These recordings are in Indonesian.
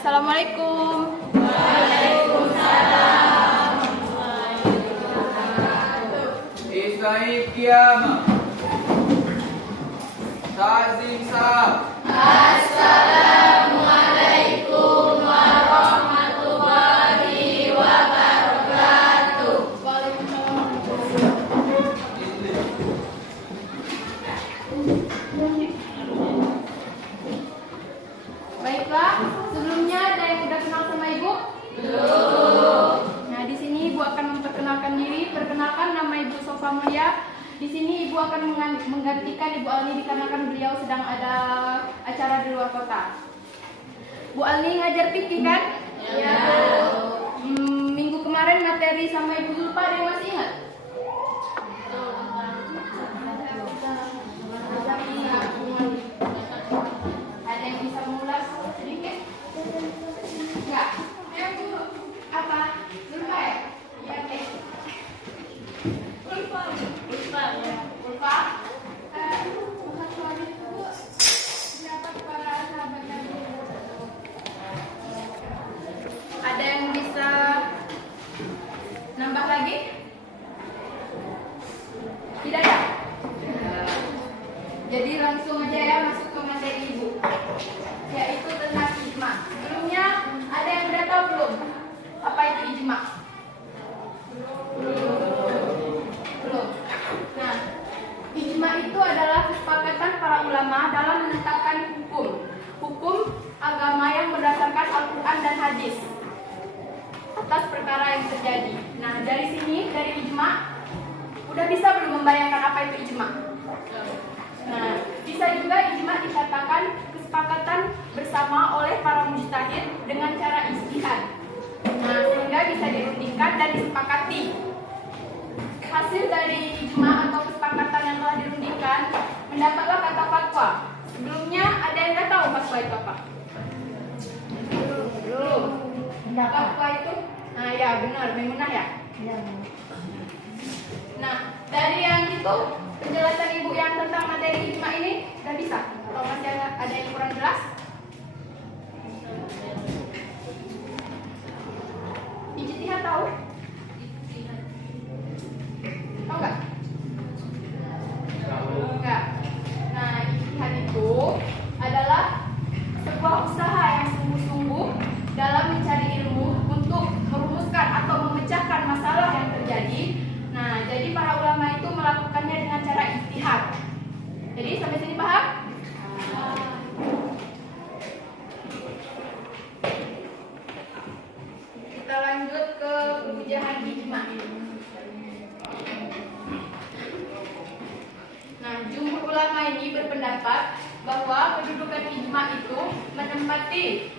Assalamualaikum. Islami Qiyamah. Ta'zim salam. Assalamualaikum warahmatullahi wabarakatuh. Baiklah, sebelumnya ada yang udah kenal sama Ibu? Belum. Nah, di sini Ibu akan memperkenalkan diri. Perkenalkan, nama Ibu Sofa Mulia. Di sini Ibu akan menggantikan Ibu Alni dikarenakan beliau sedang ada acara di luar kota. Bu Alni ngajar fikih kan? Iya. Minggu kemarin materi sama Ibu Zulfa ada yang masih ingat? Ada yang bisa mengulas sedikit? Enggak. Apa? Zulfa ya? Iya, oke. Ulfa ya. Ulfa. Satu lagi itu pendapat para sahabat Nabi. Ada yang bisa nambah lagi? Tidak ada? Jadi langsung aja ya masuk ke materi Ibu, yaitu tentang ijma. Sebelumnya ada yang udah tahu belum? Apa itu ijma? Belum. Nah, ijma itu adalah kesepakatan para ulama dalam menetapkan hukum agama yang berdasarkan Al-Quran dan hadis atas perkara yang terjadi. Nah, dari sini, dari ijma, udah bisa belum membayangkan apa itu ijma? Nah, bisa juga ijma dikatakan kesepakatan bersama oleh para mujtahid dengan cara ijtihad. Nah, sehingga bisa dirundingkan dan disepakati. Hasil dari ijma atau kesepakatan yang telah dirundingkan mendapatlah kata fatwa. Sebelumnya ada yang nggak tahu fatwa itu apa? Belum. Fatwa itu? Nah, ya benar, Maimunah ya. Nah, dari yang itu penjelasan Ibu yang tentang materi ijma ini udah bisa? Kalau masih ada yang kurang jelas? Ijtihad tahu? Tahu nggak? Enggak. Nah, ijtihad itu adalah sebuah usaha yang sungguh-sungguh dalam mencari ilmu untuk merumuskan atau memecahkan masalah yang terjadi. Nah, jadi para ulama itu melakukannya dengan cara ijtihad. Jadi sampai sini paham? Kita lanjut ke perubahan ijma. Nah, jumhur ulama ini berpendapat bahwa kedudukan ijma itu menempati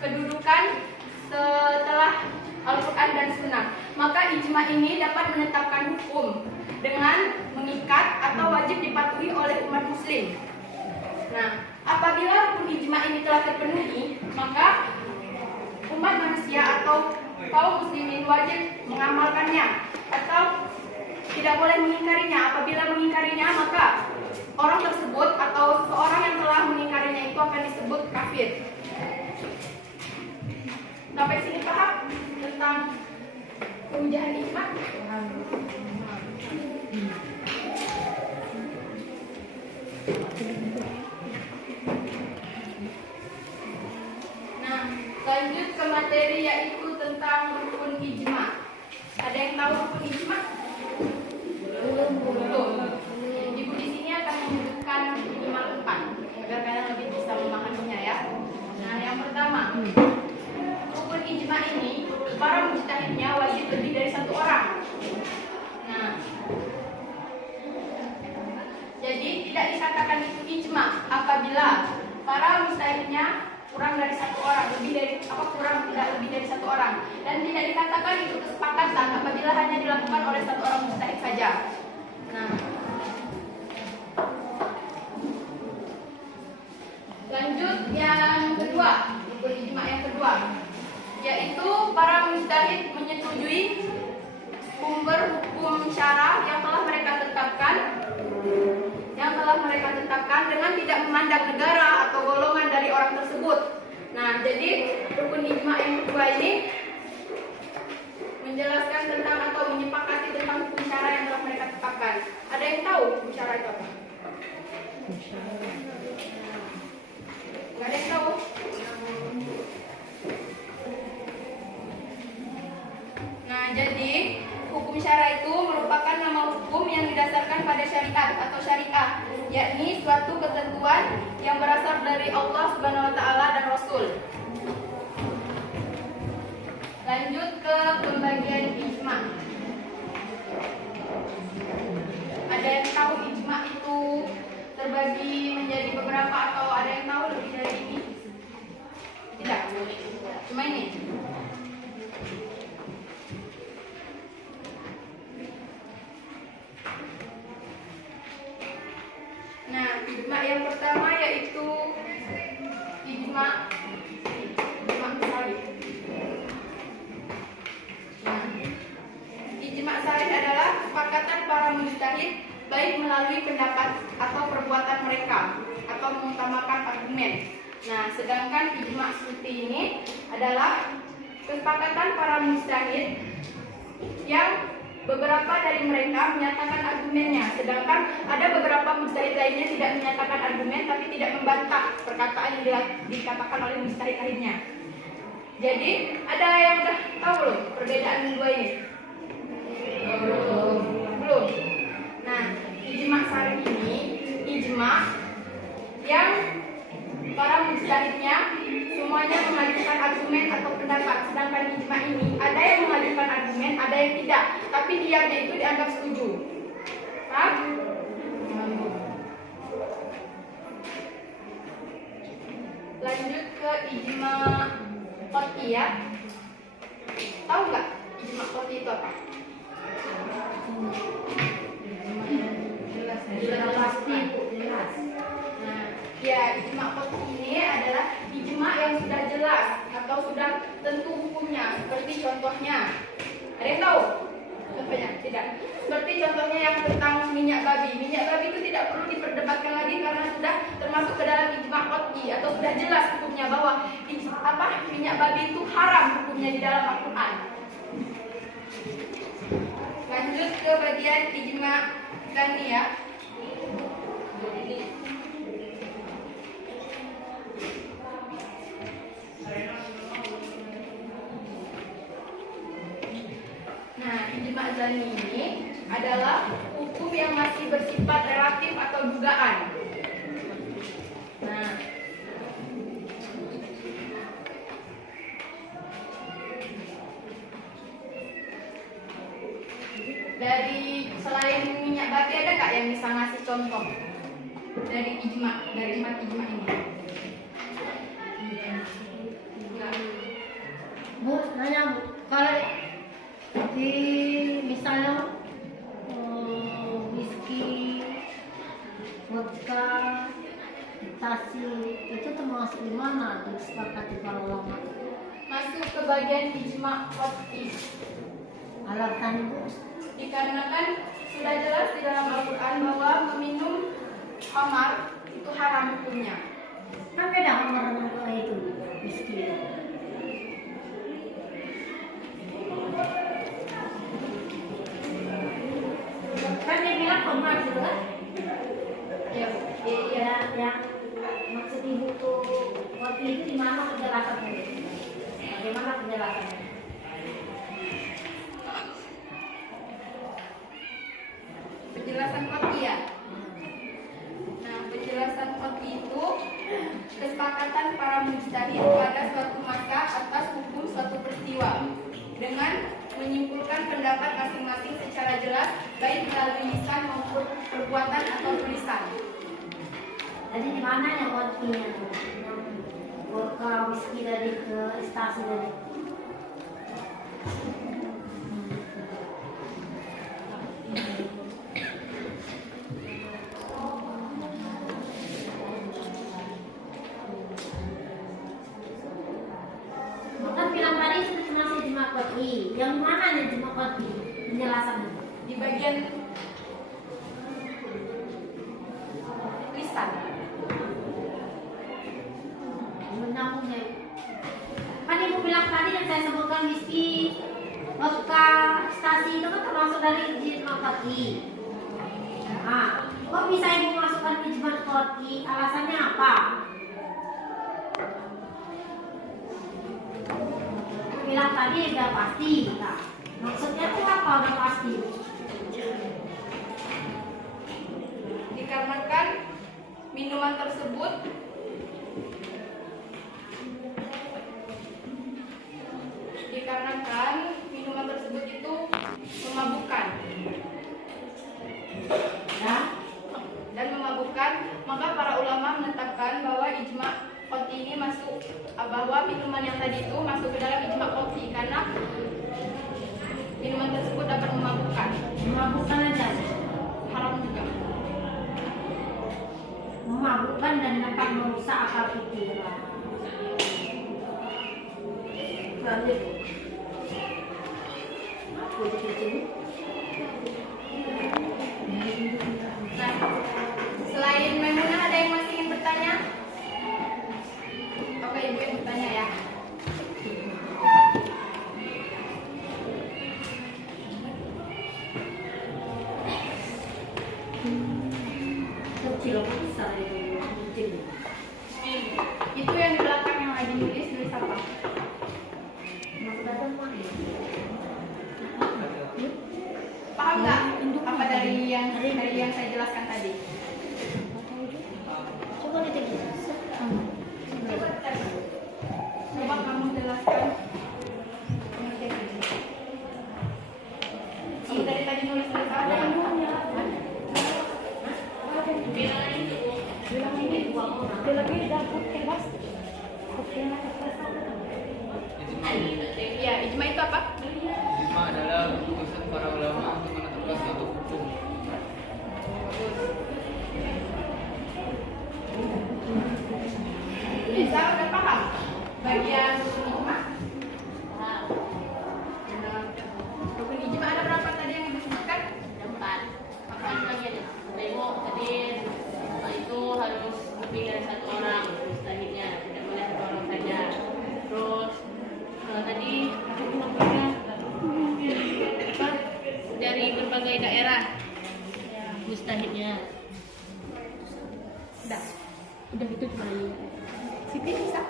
kedudukan setelah Al-Quran dan Sunnah. Maka ijma ini dapat menetapkan hukum dengan mengikat atau wajib dipatuhi oleh umat muslim. Nah, apabila rukun ijma ini telah terpenuhi, maka umat manusia atau kaum muslimin wajib mengamalkannya atau tidak boleh mengingkarinya. Apabila mengingkarinya, maka orang tersebut atau seseorang yang telah mengingkarinya itu akan disebut kafir. Sampai sini paham tentang perubahan ijma? Nah, lanjut ke materi yaitu tentang rukun ijma. Ada yang tahu rukun ijma? Belum. Ibu di sini akan menyebutkan minimal 4 agar kalian lebih bisa memahaminya ya. Nah, yang pertama, rukun ijma ini para mujtahidnya wajib lebih dari 1 orang. Nah, jadi tidak dikatakan itu ijma apabila para mujtahidnya kurang dari 1 orang, tidak lebih dari 1 orang, dan tidak dikatakan itu kesepakatan apabila hanya dilakukan oleh 1 orang mujtahid saja. Nah, lanjut yang kedua, rukun ijma yang kedua, yaitu para mujtahid menyetujui hukum syara yang telah mereka tetapkan dengan tidak memandang negara atau golongan dari orang tersebut. Nah, jadi rukun ijma yang kedua ini menjelaskan tentang atau menyepakati tentang hukum syara yang telah mereka tetapkan. Ada yang tahu hukum syara itu apa? Nggak ada yang tahu? Nah, jadi hukum syara itu merupakan nama hukum yang didasarkan pada syariat atau syariah, yakni suatu ketentuan yang berasal dari Allah Subhanahu wa taala dan Rasul. Lanjut ke pembagian ijma. Ada yang tahu ijma itu terbagi menjadi beberapa atau ada yang tahu lebih dari ini? Tidak. Cuma ini. Nah, ijma yang pertama yaitu ijma salih. Nah, ijma salih adalah kesepakatan para mujtahid baik melalui pendapat atau perbuatan mereka atau mengutamakan argumen. Nah, sedangkan ijma suti ini adalah kesepakatan para mujtahid yang beberapa dari mereka menyatakan argumennya, sedangkan ada beberapa mujtahid lainnya tidak menyatakan argumen tapi tidak membantah perkataan yang dikatakan oleh mujtahid lainnya. Jadi, ada yang udah tahu belum perbedaan dua ini? Belum. Nah, ijma salih ini ijma yang para mujtahidnya semuanya mengajukan argumen atau pendapat, sedangkan ijma ini ada yang mengajukan argumen, ada yang tidak, tapi diamnya itu dianggap setuju. Paham? Lanjut ke ijma qat'iyah. Tahu nggak ijma qat'i itu apa? Jelas pasti, jelas. Nah, ya ijma qat'i ini adalah ijma yang sudah jelas atau sudah tentu hukumnya. Seperti contohnya, ada yang tahu? Contohnya tidak. Seperti contohnya yang tentang minyak babi. Minyak babi itu tidak perlu diperdebatkan lagi karena sudah termasuk ke dalam ijma qat'i atau sudah jelas hukumnya bahwa minyak babi itu haram hukumnya di dalam Al-Qur'an. Lanjut ke bagian ijma tsaniyah. Nah, ijma tsani ini adalah hukum yang masih bersifat relatif atau dugaan. Nah, dari selain minyak babi ada nggak yang bisa ngasih contoh dari ijma, dari empat ijma ini? Bu, nanya Bu, kalau di misalnya whisky, vodka, tasi itu termasuk di mana disepakati para ulama? Masuk ke bagian ijma qat'i. Alasan Bu? Dikarenakan sudah jelas di dalam Al-Quran bahwa meminum khamar itu haram hukumnya. Kan beda sama itu whisky. Kan dia bilang khamar gitu kan? Ya, Ya, maksud ibu tuh kopi itu di mana penjelasannya? Bagaimana penjelasannya? penjelasan qat'i ya. Nah, penjelasan qat'i itu kesepakatan para mujtahid pada suatu masa atas hukum suatu peristiwa dengan menyimpulkan pendapat masing-masing secara jelas baik melalui lisan maupun perbuatan atau tulisan. Jadi di mana yang kopinya tuh? Vodka, whisky dari ke ekstasi dari? Kan bilang tadi itu masih ijma qat'i. Yang mana nih ijma qat'i? Penjelasannya. Di bagian lisan. Menyambungnya. yang tadi yang saya sebutkan Miski, Otka, Stasi itu kan termasuk dari ijma qat'i. Nah, kok bisa ibu masukkan ijma qat'i? Alasannya apa? Bilang tadi udah pasti. Nah, maksudnya itu apa udah pasti? Dikarenakan minuman tersebut itu memabukkan Ya. dan memabukkan, maka para ulama menetapkan bahwa ijma qat'i ini masuk, bahwa minuman yang tadi itu masuk ke dalam ijma qat'i karena minuman tersebut dapat memabukkan. Memabukkan aja. Haram juga. Memabukkan dan dapat merusak akal pikiran. Balik. Nah, selain Maimunah ada yang masih ingin bertanya? Oke, ibu yang bertanya ya. Kecil apa besar itu? Kecil. Itu yang di belakang yang lagi nulis apa? Masuk datang mana? Paham nggak apa dari yang saya jelaskan tadi? Coba dicek. Coba kamu jelaskan. Kamu dari tadi nulis apa? Iya, ijma itu apa? Ijma adalah keputusan para ulama untuk menetapkan suatu hukum. Bisa udah paham bagian ijma? Rukun ijma ada berapa tadi yang ibu sebutkan? Ada 4. Makanya lagi ada tengok tadi itu harus lebih dari 1 orang mustahilnya, tidak boleh 1 orang saja. Terus tadi aku bilang apa dari berbagai daerah mustahilnya. Udah itu cuma ini. Siti bisa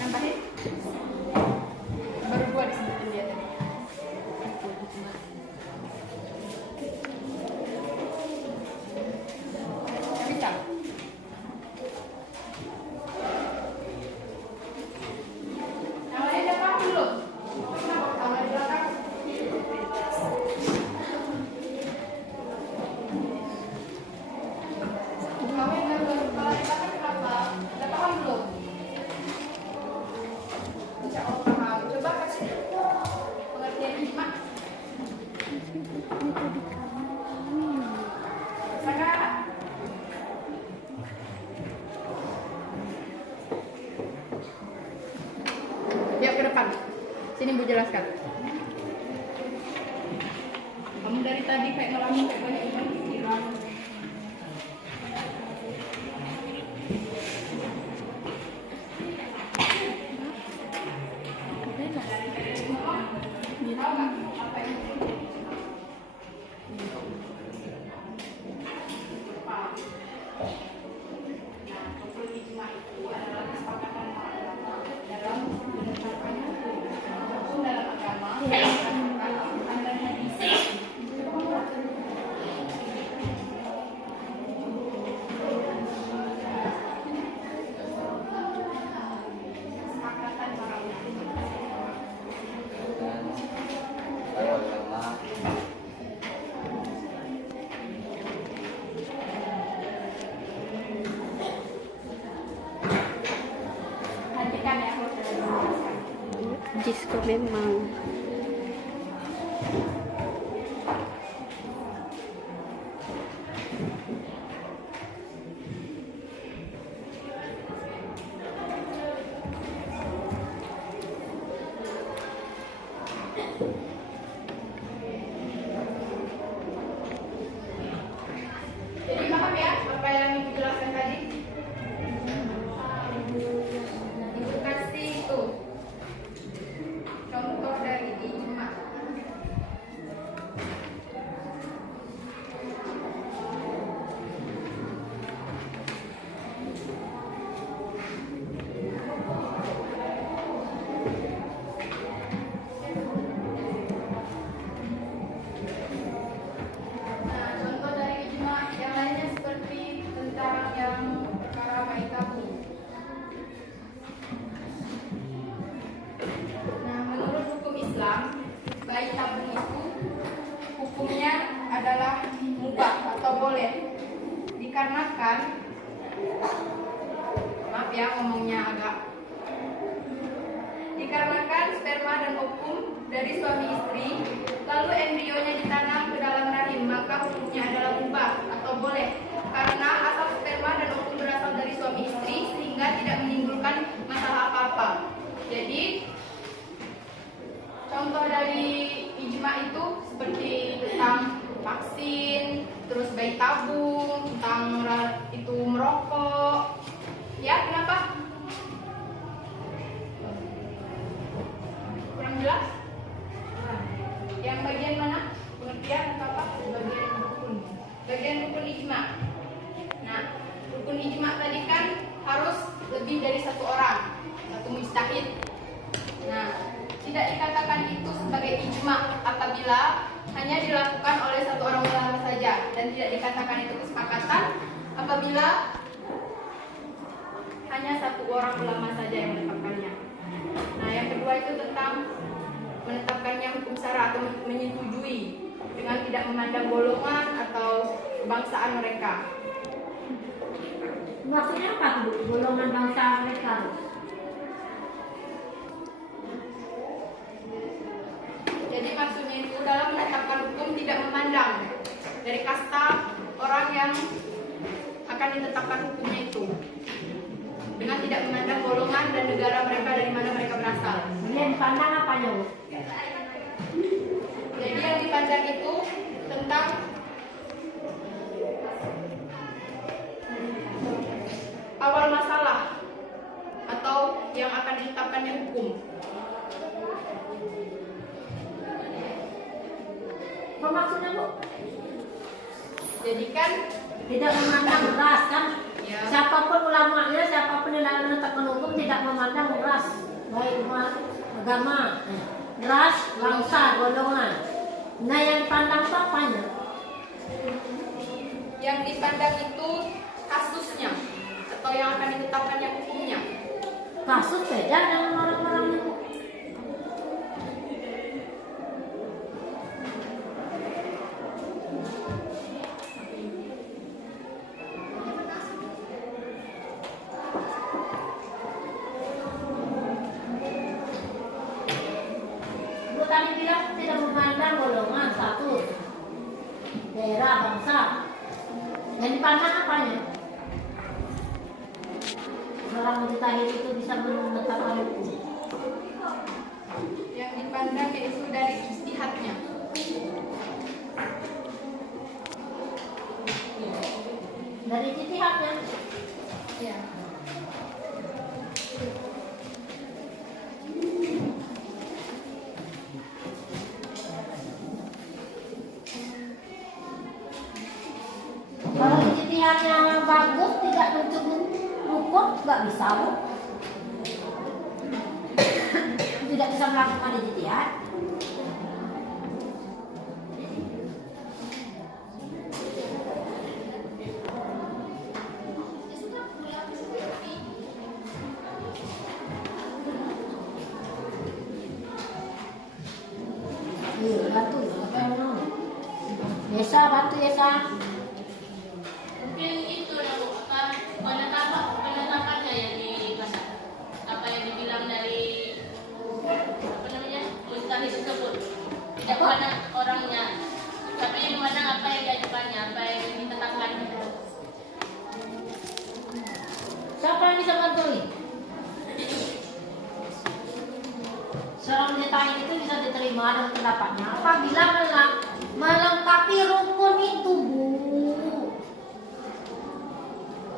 nambahin? Baru 2 disebutin dia tadi. Bisa. Namanya udah paham belum? Sama di belakang. Kamu yang baru kepala di belakang kenapa? Udah paham belum? Insya Allah paham. Coba kasih pengertian ijma. Sana. Biar ke depan. Sini Bu jelaskan. Kamu dari tadi kayak ngelamun kayak banyak pikiran. Tahu nggak apa itu? Paham. Nah, rukun ijma itu adalah kesepakatan para ulama dalam menetapkan hukum dalam agama, menetapkan Al-Quran dan hadis. Kesepakatan para ulama. Para ulama Lanjutkan ya, aku sudah jelaskan. Jisko memang Jadi paham ya apa yang ibu jelaskan tadi? Ibu kasih itu dari suami istri, lalu embrionya ditanam ke dalam rahim, maka hukumnya adalah mubah atau boleh, karena asal sperma dan ovum berasal dari suami istri sehingga tidak menimbulkan masalah apa-apa. Jadi contoh dari ijma itu seperti tentang vaksin, terus bayi tabung, tentang itu merokok. Ya, kenapa? Kurang jelas? Yang bagian mana? Pengertian atau apa? Bagian rukun. Bagian rukun ijma. Nah, rukun ijma tadi kan harus lebih dari satu orang, satu mujtahid. Nah, tidak dikatakan itu sebagai ijma apabila hanya dilakukan oleh satu orang ulama saja, dan tidak dikatakan itu kesepakatan apabila hanya satu orang ulama saja yang menetapkannya. Nah, yang kedua itu tentang menetapkannya hukum syara atau menyetujui dengan tidak memandang golongan atau kebangsaan mereka. Maksudnya apa tuh golongan bangsa mereka? Jadi maksudnya itu dalam menetapkan hukum tidak memandang dari kasta orang yang akan ditetapkan hukumnya itu, dengan tidak memandang golongan dan negara mereka dari mana mereka berasal. Yang dipandang apanya, Bu? Jadi yang dipandang itu tentang awal masalah atau yang akan ditetapkannya hukum. Apa maksudnya, Bu? Jadi kan Tidak memandang ras kan? ya, Siapapun ulamanya, siapapun yang dalam menetapkan hukum tidak memandang ras, baik umat, agama, ras, bangsa, golongan. Nah, yang dipandang itu apanya? yang dipandang itu kasusnya atau yang akan ditetapkannya hukumnya. Kasus beda dengan orang-orang itu. Bu tadi bilang tidak memandang golongan, status, daerah, bangsa. Yang dipandang apanya? Seorang mujtahid itu bisa menetapkan hukum. Yang dipandang yaitu dari ijtihadnya. Dari ijtihadnya. Ya. Kalau ijtihadnya bagus, tidak mencubit hukum, nggak bisa, Bu. Tidak bisa melakukan ijtihad. Iya, batu. Apa yang mau? Yesa, batu Yesa. Mungkin itu ya Bu, penetapannya yang dibahas. Apa yang dibilang dari apa namanya mujtahid tersebut. Tidak memandang orangnya, tapi memandang apa yang diajukannya, apa yang ditetapkan. Siapa yang bisa bantu nih? Seorang mujtahid itu bisa diterima dengan pendapatnya apabila melengkapi rukun itu, Bu.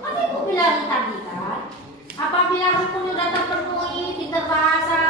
Kan Ibu bilang tadi kan, apabila rukun sudah terpenuhi, pintar bahasa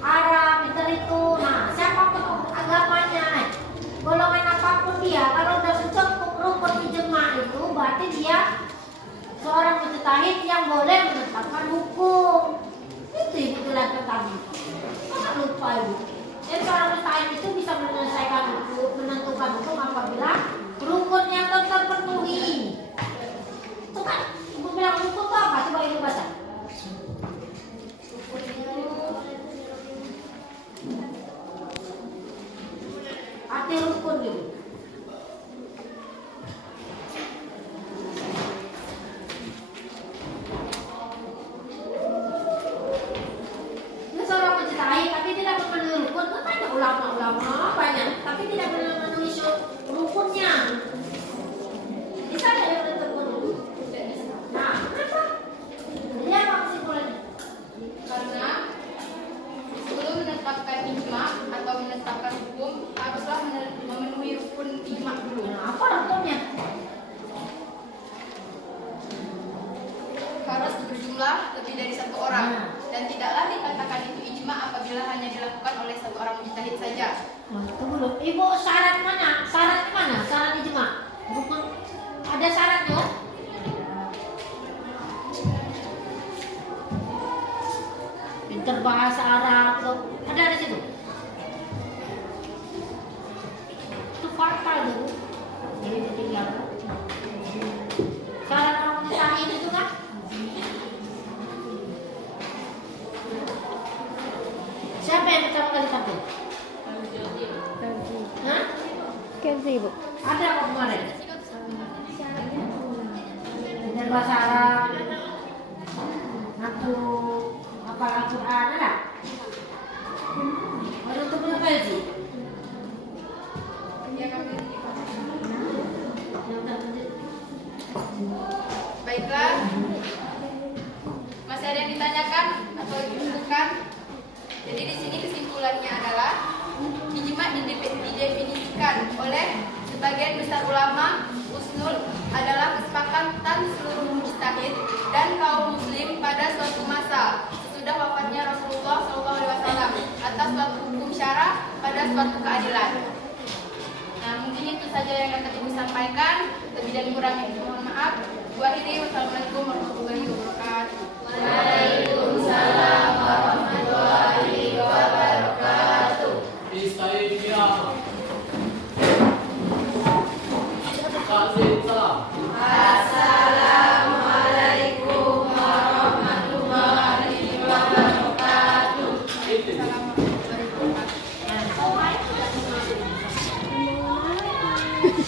Arab, pintar itu, nah siapapun agamanya, golongan apapun dia, kalau sudah mencakup rukun ijma itu, berarti dia seorang mujtahid yang boleh menetapkan hukum. Itu Ibu jelaskan tadi. Masa lupa Ibu? Jadi seorang mujtahid itu bisa menyelesaikan hukum, menentukan hukum apabila rukunnya terpenuhi. Itu kan Ibu bilang hukum itu apa? Coba Ibu baca. Rukun itu Arti rukun Ibu. Ini seorang mujtahid tapi tidak memenuhi rukun, itu kan ulama banyak, tapi tidak memenuhi rukunnya. Bisa nggak yang terpenuhi? Nah, kenapa? Jadi apa kesimpulannya? Karena sebelum menetapkan ijma atau menetapkan hukum haruslah memenuhi rukun ijma dulu. Nah, apa rukunnya? Harus berjumlah lebih dari satu orang dan tidaklah dikatakan itu ijma apabila hanya dilakukan oleh satu orang mujtahid saja. Tunggu. Ibu, syarat mana? Syarat mana? Syarat ijma. Rukun ada syaratnya? Pintar bahasa Arab tuh. Ada di situ. Itu fakta dulu. Jadi ditinggalkan. Syarat orang mujtahid itu kan? Siapa yang pertama kali tampil? Hah? Kenzi, Bu. Ada apa kemarin? Dengan bahasa Arab, aku hafal Al-Quran ada? Ada untuk berapa sih? Ya, kami baiklah. Masih ada yang ditanyakan atau dibutuhkan? Jadi di sini kesimpulannya adalah ijma didefinisikan oleh sebagian besar ulama usnul adalah kesepakatan seluruh mujtahid dan kaum muslim pada suatu masa sesudah wafatnya Rasulullah SAW atas suatu hukum syara pada suatu keadilan. Nah, mungkin itu saja yang dapat Ibu sampaikan. Lebih dan kurangnya mohon maaf. Wassalamualaikum warahmatullahi wabarakatuh.